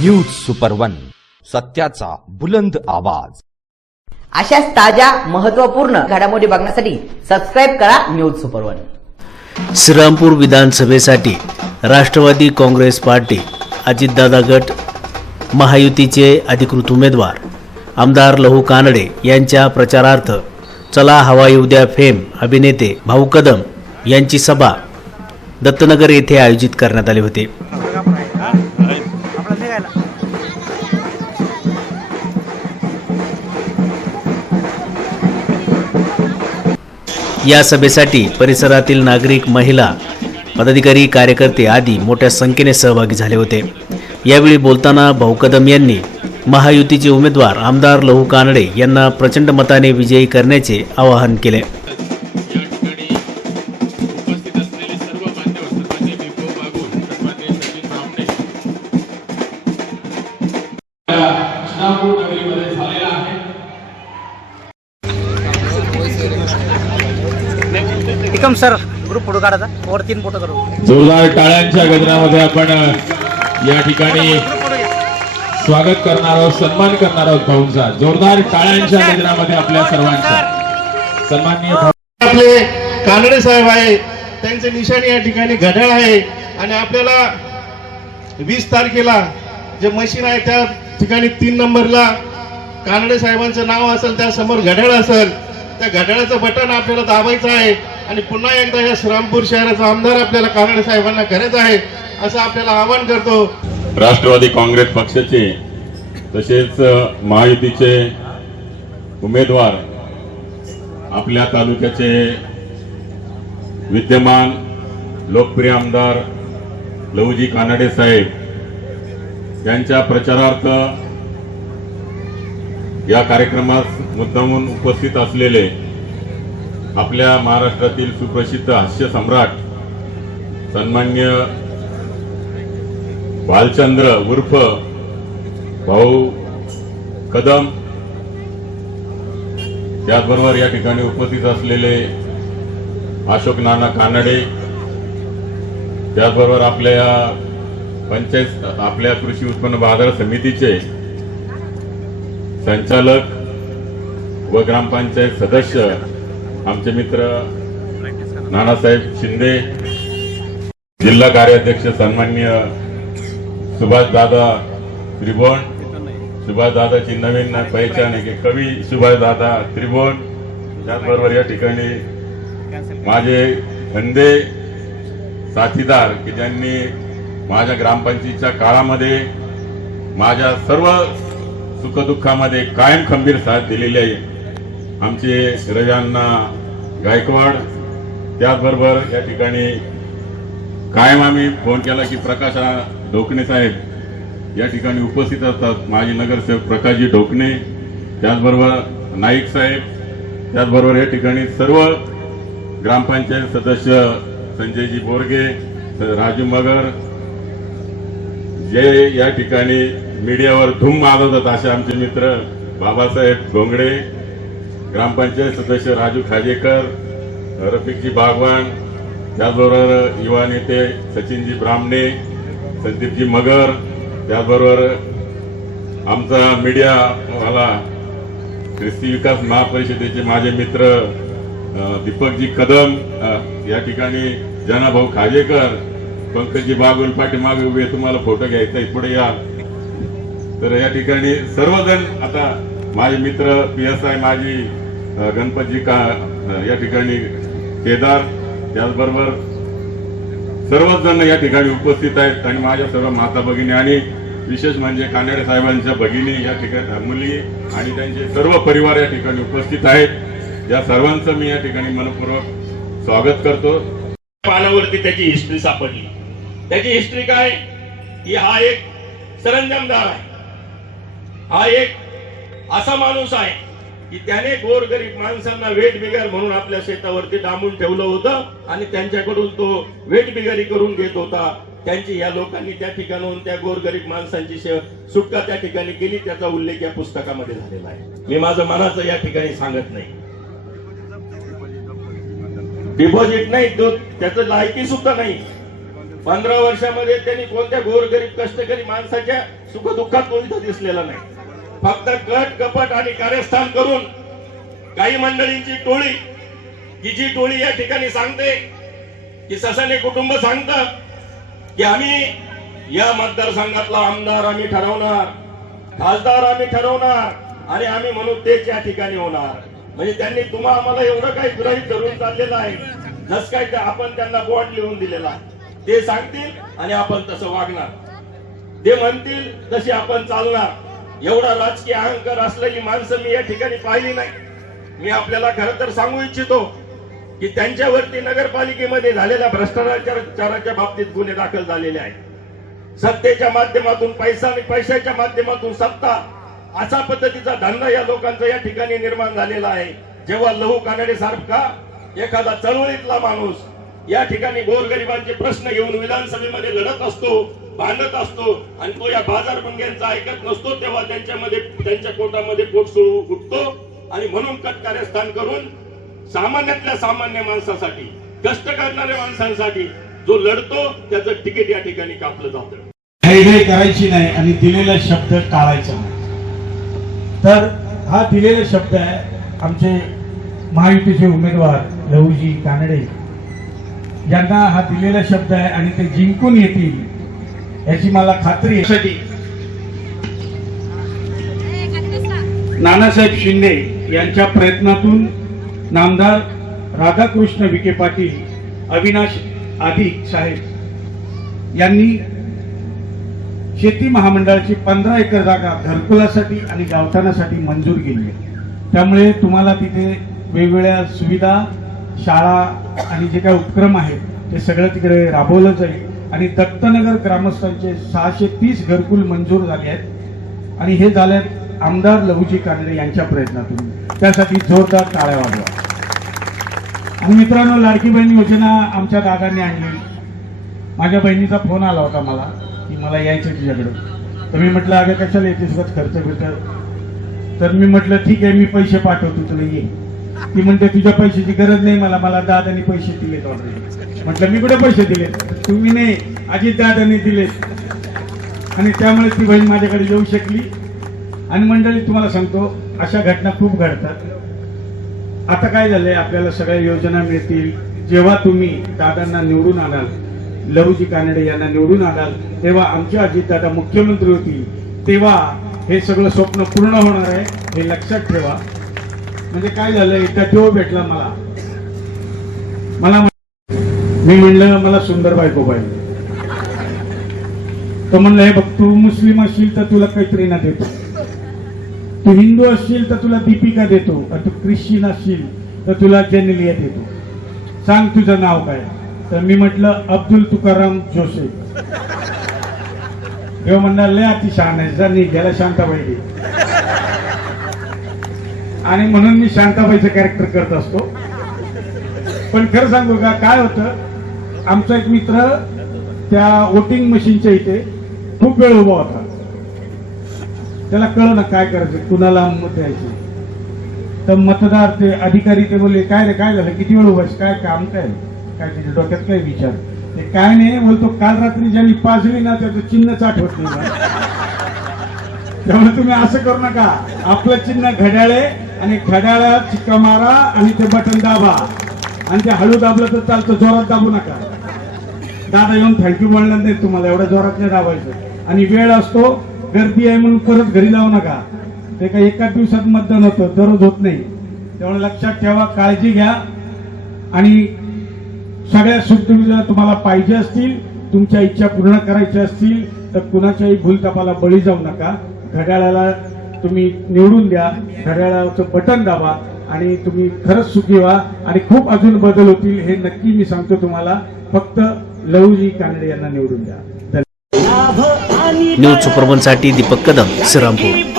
News super one सत्याचा बुलंद आवाज. अशाच ताज्या महत्त्वपूर्ण घडामोडी बघण्यासाठी सबस्क्राईब करा न्यूज सुपर वन श्रीरामपूर विधानसभेसाठी राष्ट्रवादी काँग्रेस पार्टी अजितदादा गट महायुतीचे अधिकृत उमेदवार आमदार लहू कानडे यांच्या प्रचारार्थ चला हवा येऊ द्या फेम अभिनेते भाऊ कदम यांची सभा दत्तनगर येथे आयोजित करण्यात आली होती. या सभेसाठी परिसरातील नागरिक महिला पदाधिकारी कार्यकर्ते आदी मोठ्या संख्येने सहभागी झाले होते. यावेळी बोलताना भाऊ कदम यांनी महायुतीचे उमेदवार आमदार लहू कानडे यांना प्रचंड मताने विजयी करण्याचे आवाहन केले. एकम सर ग्रुप फोटो काढायचा. वर तीन फोटो करू. जोरदार टाळ्यांच्या गजरामध्ये आपण या ठिकाणी स्वागत करणार आहोत सन्मान करणार आहोत भाऊंचा. जोरदार टाळ्यांच्या गजरामध्ये आपल्या सर्वांचा. सन्माननीय आपले कानडे साहेब आहे. त्यांचे निशाणी या ठिकाणी घड्याळ आहे. आणि आपल्याला वीस तारखेला जे मशीन आहे त्या ठिकाणी तीन नंबरला कानडे साहेबांचं नाव असेल त्या समोर घड्याळ असेल. त्या घड्याळाचं बटन आपल्याला दाबायचं आहे. आणि पुन्हा एकदा या श्रामपूर शहराचा आमदार आपल्याला कानडे साहेबांना करायचं आहे असं आपल्याला आवाहन करतो. राष्ट्रवादी काँग्रेस पक्षाचे तसेच महायुतीचे उमेदवार आपल्या तालुक्याचे विद्यमान लोकप्रिय आमदार लहूजी कानडे साहेब यांच्या प्रचारार्थ या कार्यक्रमास मुद्दामून उपस्थित असलेले आपल्या महाराष्ट्रातील सुप्रसिद्ध हास्य सम्राट सन्मान्य भालचंद्र उर्फ भाऊ कदम त्याचबरोबर या ठिकाणी उपस्थित असलेले अशोक नाना कानडे त्याचबरोबर आपल्या या पंचायत आपल्या कृषी उत्पन्न बाजार समितीचे संचालक व ग्रामपंचायत सदस्य आमचे मित्र नानासाहेब शिंदे जिल्हा कार्याध्यक्ष सन्मान्य सुभाषदादा त्रिभुवन सुभाषदादाची नवीन पहिचान आहे की कवी सुभाषदादा त्रिभुवन. त्याचबरोबर या ठिकाणी माझे धंदे साथीदार की ज्यांनी माझ्या ग्रामपंचायतीच्या काळामध्ये माझ्या सर्व सुखदुःखामध्ये कायम खंबीर साथ दिलेली आहे. आमचे रजांना गायकवाड त्याचबरोबर या ठिकाणी कायम आम्ही फोन केला की प्रकाश ढोकणे साहेब या ठिकाणी उपस्थित असतात. माजी नगरसेवक प्रकाशजी ढोकणे त्याचबरोबर नाईक साहेब त्याचबरोबर या ठिकाणी सर्व ग्रामपंचायत सदस्य संजयजी बोरगे राजू मगर जे या ठिकाणी मीडियावर धूम माजवतात असे आमचे मित्र बाबासाहेब गोंगडे ग्रामपंचायत सदस्य राजू खाजेकर रफिकजी बागवान त्याचबरोबर युवा नेते सचिनजी ब्राह्मणे संदीपजी मगर त्याचबरोबर आमचा मीडियावाला ख्रिस्ती विकास महापरिषदेचे माझे मित्र दीपकजी कदम या ठिकाणी जनाभाऊ खाजेकर पंकजी बागुल पाठीमागे उभे तुम्हाला फोटो घ्यायचा पुढे या. तर या ठिकाणी सर्वजण आता माझे मित्र पी एस आय माझी गणपतजी का या ठिकाणी केदार त्याचबरोबर सर्वच जण या ठिकाणी उपस्थित आहेत आणि माझ्या सर्व माता भगिनी आणि विशेष म्हणजे कानडे साहेबांच्या भगिनी या ठिकाणी मुली आणि त्यांचे सर्व परिवार या ठिकाणी उपस्थित आहेत. या सर्वांचं मी या ठिकाणी मनपूर्वक स्वागत करतो. पानावरती त्याची हिस्ट्री सापडली. त्याची हिस्ट्री काय? की हा एक सरंजामदार आहे. हा एक असा माणूस आहे की त्याने गोरगरीब माणसांना वेट बिगार म्हणून आपल्या शेतावरती डांबून ठेवलं होतं आणि त्यांच्याकडून तो वेट बिगारी करून घेत होता. त्यांची या लोकांनी त्या ठिकाणाहून त्या गोरगरीब माणसांची सुटका त्या ठिकाणी केली. त्याचा उल्लेख या पुस्तकामध्ये झालेला आहे. मी माझं मनाचं या ठिकाणी सांगत नाही. डिपॉझिट नाही तो त्याचं लायकी सुद्धा नाही. पंधरा वर्षामध्ये त्यांनी कोणत्या गोरगरीब कष्टकरी माणसाच्या सुखदुःखात कोणता दिसलेला नाही. फक्त कट कपट आणि कार्यस्थान करून काही मंडळींची टोळी ही जी टोळी या ठिकाणी सांगते की ससाने कुटुंब सांगतं की आम्ही या मतदारसंघातला आमदार आम्ही ठरवणार खासदार आम्ही ठरवणार आणि आम्ही म्हणून तेच या ठिकाणी होणार. म्हणजे त्यांनी तुम्हा आम्हाला एवढं काही गृहित धरून चाललेलं आहे. जस काय आपण त्यांना बॉन्ड लिहून दिलेला आहे. ते सांगतील आणि आपण तसं वागणार. ते म्हणतील तशी आपण चालणार. एवढा राजकीय अहंकार असलेली माणसं मी या ठिकाणी पाहिली नाही. मी आपल्याला खरं तर सांगू इच्छितो की त्यांच्यावरती नगरपालिकेमध्ये झालेल्या भ्रष्टाचाराच्या बाबतीत गुन्हे दाखल झालेले आहेत. सत्तेच्या माध्यमातून पैसा आणि पैशाच्या माध्यमातून सत्ता अशा पद्धतीचा धंदा या लोकांचा या ठिकाणी निर्माण झालेला आहे. जेव्हा लहू कानडे सारखा एखादा चळवळीतला माणूस या ठिकाणी गोरगरिबांचे प्रश्न घेऊन विधानसभेमध्ये लढत असतो बांधत असतो आणि तो या बाजार भंग्यांचा ऐकत नसतो तेव्हा त्यांच्यामध्ये त्यांच्या पोटामध्ये पोट सुळू उठतो आणि म्हणून कट कार्यस्थान करून सामान्यातल्या सामान्य माणसासाठी कष्ट करणाऱ्या माणसांसाठी जो लढतो त्याचं तिकीट या ठिकाणी कापलं जातं. घाईघाई करायची नाही आणि दिलेला शब्द टाळायचा नाही. तर हा दिलेला शब्द आहे आमचे महायुतीचे उमेदवार लहूजी कानडे. यांना हा दिलेला शब्द आहे आणि ते जिंकून येतील. याची मला खात्री आहे. नानासाहेब शिंदे यांच्या प्रयत्नातून नामदार राधाकृष्ण विखे पाटील अविनाश आदी साहेब यांनी शेती महामंडळाची पंधरा एकर जागा घरकुलासाठी आणि गावठाणासाठी मंजूर केली आहे. त्यामुळे तुम्हाला तिथे वेगवेगळ्या सुविधा शाळा आणि जे काही उपक्रम आहेत ते सगळं तिकडे राबवलं जाईल आणि दत्तनगर ग्रामस्थांचे सहाशे तीस घरकुल मंजूर झाले आहेत. आणि हे झाले आमदार लघुजी कानडे यांच्या प्रयत्नातून. त्यासाठी जोरदार टाळ्या वाजवा. आणि मित्रांनो लाडकी बहीण योजना आमच्या दादांनी आणली. माझ्या बहिणीचा फोन आला होता मला की मला यायचं तुझ्याकडं. तर मी म्हटलं अगं कशाला येते का खर्च भेटत तर मी म्हटलं ठीक आहे मी पैसे पाठवतो तुला ये. ती म्हणते तुझ्या पैशाची गरज नाही मला मला दादानी पैसे दिलेत ऑलरेडी म्हटलं मी कुठे पैसे दिले तुम्ही नाही अजित दादांनी दिलेत. आणि त्यामुळे ती बहीण माझ्याकडे येऊ शकली. आणि मंडळी तुम्हाला सांगतो अशा घटना खूप घडतात. आता काय झालंय आपल्याला सगळ्या योजना मिळतील. जेव्हा तुम्ही दादांना निवडून आणाल लहूजी कानडे यांना निवडून आणाल तेव्हा आमचे अजितदादा मुख्यमंत्री होतील. तेव्हा हे सगळं स्वप्न पूर्ण होणार आहे हे लक्षात ठेवा. म्हणजे काय झालं एकदा तो भेटला मला. मला मी म्हणलं मला सुंदर बायको पाहिजे. तो म्हणलं हे बघ तू मुस्लिम असशील तर तुला कैत्रीना देतो. तू हिंदू असशील तर तुला दीपिका देतो. तू ख्रिश्चन असशील तर तुला जेनेलिया देतो. सांग तुझं नाव काय? तर मी म्हटलं अब्दुल तुकाराम जोसे तेव्हा म्हणणार लय अतिशहाण आहे जा नाही शांताबाई आणि म्हणून मी शांताबाईचं कॅरेक्टर करत असतो. पण खरं सांगू का काय होतं आमचा एक मित्र त्या वोटिंग मशीनच्या इथे खूप वेळ उभा होता. त्याला कळ ना काय करायचं कुणाला मत द्यायचे. तर मतदार ते अधिकारी ते बोलले काय रे काय झालं? किती वेळ उभायचं काय काम काय? काय तुझ्या डोक्यात काय विचार? ते काय नाही बोलतो काल रात्री ज्यांनी पाजली ना त्याचं चिन्हच आठवत नाही त्यामुळे तुम्ही असं करू नका. आपलं चिन्ह घड्याळे आणि खड्याला चिक्का मारा आणि ते बटन दाबा. आणि ते हळू दाबलं तर चालतं जोरात दाबू नका. दादा येऊन थँक्यू म्हणलं नाही तुम्हाला एवढ्या जोरात नाही दाबायचं. आणि वेळ असतो गर्दी आहे म्हणून परत घरी जाऊ नका. ते काही एकाच दिवसात मतदान होतं दररोज होत नाही. त्यामुळे लक्षात ठेवा काळजी घ्या. आणि सगळ्या सुखसुविधा तुम्हाला पाहिजे असतील तुमच्या इच्छा पूर्ण करायच्या असतील तर कुणाच्याही भूलतापाला बळी जाऊ नका. घड्याळाला तुम्ही निवडून द्या घड्याळाचं बटन दाबा आणि तुम्ही खरंच सुखी व्हा. आणि खूप अजून बदल होतील हे नक्की मी सांगतो तुम्हाला. फक्त लवजी कानडे यांना निवडून द्या. न्यूज सुपरवनसाठी दीपक कदम श्रीरामपूर.